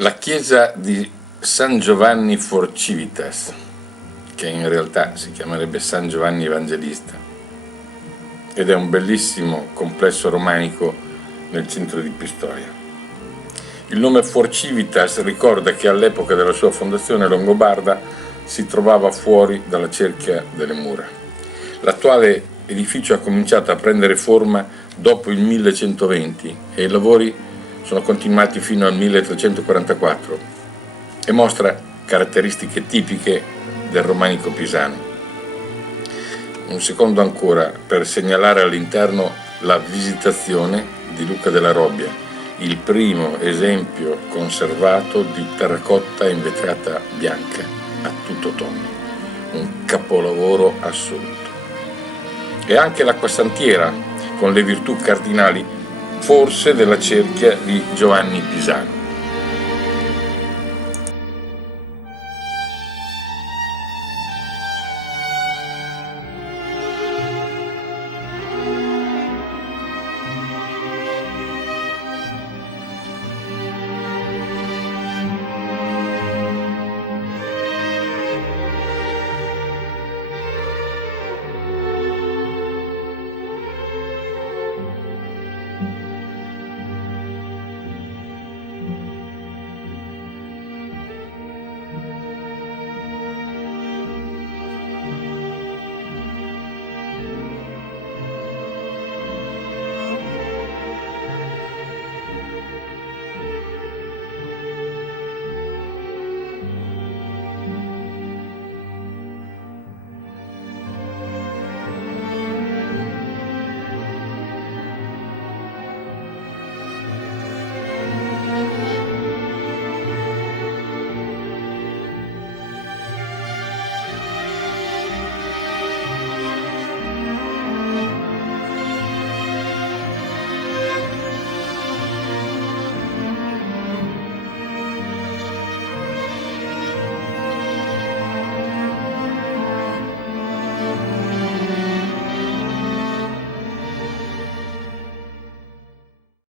La chiesa di San Giovanni For Civitas, che in realtà si chiamerebbe San Giovanni Evangelista, ed è un bellissimo complesso romanico nel centro di Pistoia. Il nome For Civitas ricorda che all'epoca della sua fondazione longobarda si trovava fuori dalla cerchia delle mura. L'attuale edificio ha cominciato a prendere forma dopo il 1120 e i lavori sono continuati fino al 1344 e mostra caratteristiche tipiche del romanico pisano. Un secondo ancora per segnalare all'interno la Visitazione di Luca della Robbia, il primo esempio conservato di terracotta invetrata bianca a tutto tondo, un capolavoro assoluto. E anche l'acquasantiera con le virtù cardinali forse della cerchia di Giovanni Pisano.